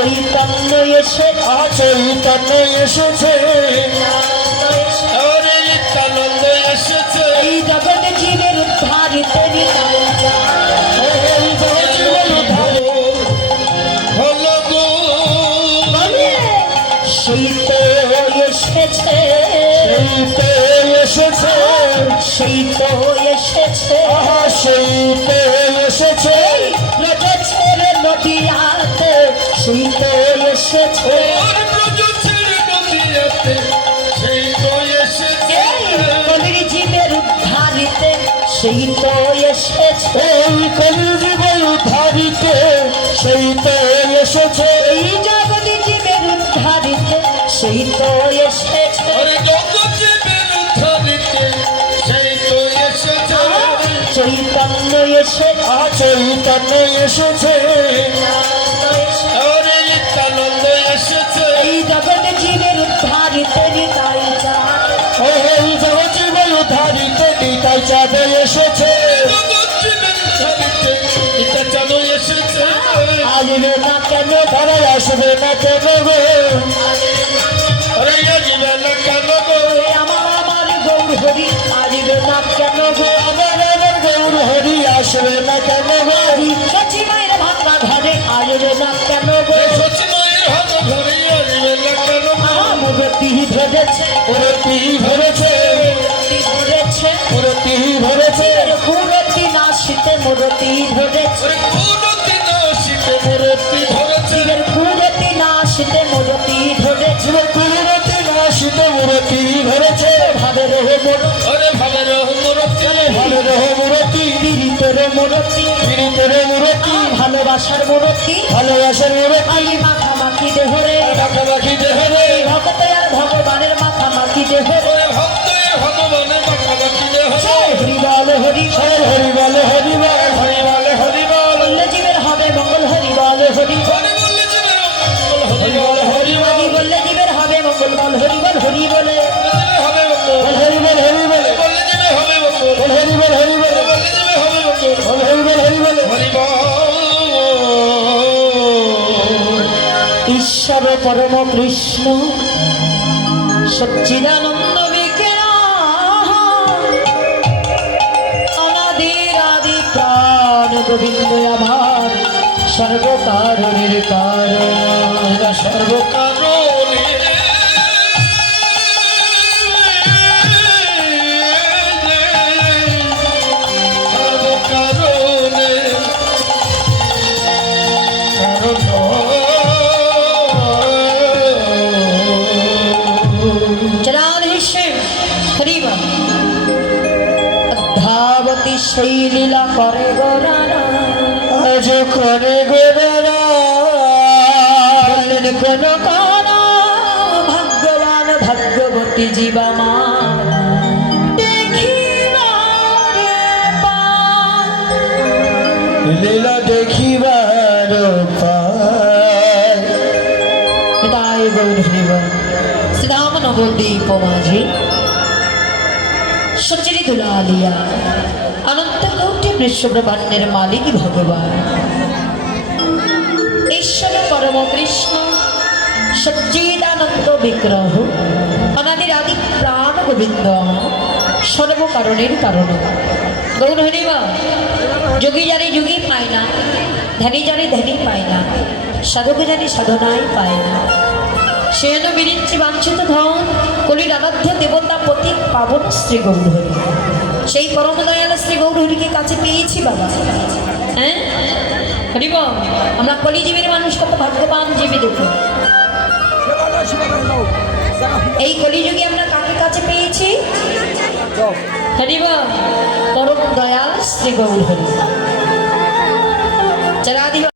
চৈতন্য এসে চৈতন্য এসেছে নিত্যানন্দ এসেছে এই জগৎ জীবের উদ্ধারিতে হলো গো সেই তো এসেছে এসেছে সেই তো এসেছে সেই তো এসেছে রজছের নদীয়াতে সেই তো এসেছে সেই তো এসেছে কলির জীবের উদ্ধারিতে সেই তো এসেছে কলির জীবের উদ্ধারিতে সেই তো এসেছে এই জগৎ জীবের উদ্ধারিতে সেই তো এসেছে চৈতন্য এসে চৈতন্য এসেছে নিত্যানন্দ এসেছে এই জগৎ জীবের উদ্ধারিতে নিতাই চাঁদ এই জগৎ জীবের উদ্ধারিতে নিতাই চাঁদ এসেছে আসবে না কেন তারা আসবে না কেন গো আসবে না কেন গো আমার আমার গৌর হরি আসবে না কেন গো আমার গৌর হরি আসবে না কেন গো সচি মায়ের ভাঙা ঘরে আসবে না কেন গো সচি মায়ের হাত ধরে আসবে না কেন গো মুরতি ধরেছে মুরতি ধরেছে ধরেছে মুরতি ধরেছে মুরতি না শীতে মুরতি ধরেছে মুরতি না শীতে মুরতি ধরেছে মুরতি না শীতে মুরতি ধরেছে মুরতি না শীতে মুরতি ধরেছে ভাবে রহে মোর আরে ভাবে রহ মুরতি ভাবে রহ মুরতি পীড়িতের মুরতি পীড়িতের মুরতি ভালোবাসার মুরতি ভালোবাসার মুরতি আমি মাখামাখি দেহরে মাখামাখি দেহরে ভক্ত আর ভগবানের মাখামাখি দেহরে ভক্তের ভগবানের মাখামাখি দেহরে হরি বল হরি হরি বল হরি বল হরি বল হরি বল বললে জীবের হবে মঙ্গল হরি বল হরি হরি বললে জীবের হরি বল হরি বল হরি বললে জীবের হবে মঙ্গল বল হরি বল হরি বলে হবে হরি বল হরি বল বললে জীবের হবে মঙ্গল হরি বল হরি বল বললে জীবের হবে মঙ্গল হরি বল হরি বল হরি বল ঈশ্বর পরম কৃষ্ণ সচ্চিদানন্দ বিগ্রহ অনাদির আদি প্রাণ গোবিন্দ আমার সর্বকারণের কারণ সর্বকারণে সর্বকারণে জলাধীশের হরিবা অদ্ধাবতী সেই লীলা করে গোরারা আজ করে গোরা বললেন কোন কার ভাগ্যবান ভাগ্যবতী জীবা মা লীলা দেখিবার তাই গৌর হরিব শ্রীরাম নবদ্বীপ মাঝে সচরি দুলালিয়া অনন্ত কোটি বিশ্বব্রহ্মাণ্ডের মালিক ভগবান ঈশ্বর পরম কৃষ্ণ সচ্চিদানন্দ বিগ্রহ অনাদির আদি প্রাণ গোবিন্দ সর্বকারণের কারণ গৌর হরিবা যোগী জানি যোগী পায় না ধ্যানী জানি ধ্যানী পায় না সাধক জানি সাধনাই পায় না সেন বিরিঞ্চি বাঞ্ছিত ধন কলির আরাধ্য দেবতা পতি পাবন শ্রী গৌরহরি সেই পরম দয়াল শ্রী গৌরহরিকে কাছে পেয়েছি বাবা হ্যাঁ হরিব আমরা কলিজীবীর মানুষ কত ভাগ্যবান জীবী দেখো এই কলিযুগে আমরা কাকে কাছে পেয়েছি হরিব পরম দয়াল শ্রী গৌরহরি চরাদিব